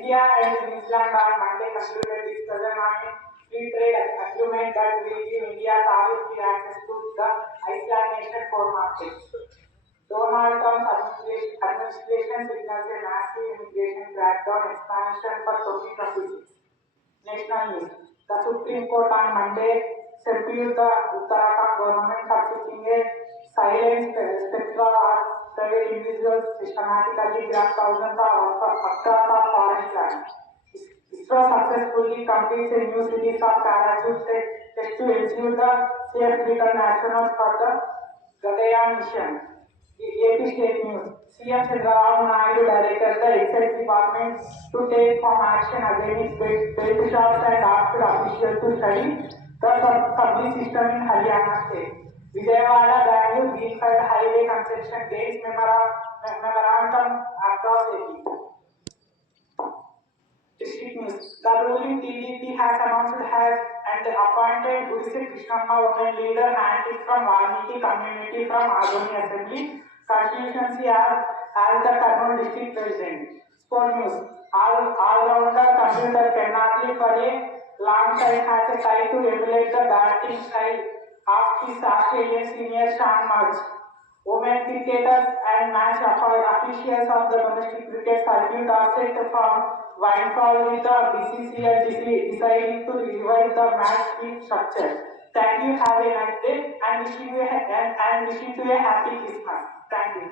India and New Zealand on Monday concluded discussion on a free trade agreement that will give India tariff-free access to the Iceland nation for markets. Donald Trump's administration signals a massive immigration crackdown expansion for 2026. National news. The Supreme Court on Monday subdued the Uttarakhand government for seeking a silent spectra of private individuals systematically grabbed thousands of hectares of forest land. ISRO successfully completes a new series of parachute tests to ensure the safe return astronauts for the Gagayaan mission. AP State News. CM Chandrababu Naidu directed the Excise Department to take firm action against belt shops and asked officials to study the subway system in Haryana state. Vijayawada Bangalore Greenfield Highway Construction Gains Memorandum across AP. District News. The ruling TDP has announced has and appointed Gudise Krishnamma, women leader, handpicked from Valmiki community from Adoni Assembly constituency as the Kurnool district president. Sport News. All-rounder computer Fernandli for a long time has a try to emulate the batting style of his Australian senior Sean March. Women cricketers and match officials of the domestic cricket circuit are set from windfall with the BCCL deciding to revise the match fee structure. Thank you. Have a nice day and wishing you a happy Christmas. Thank you.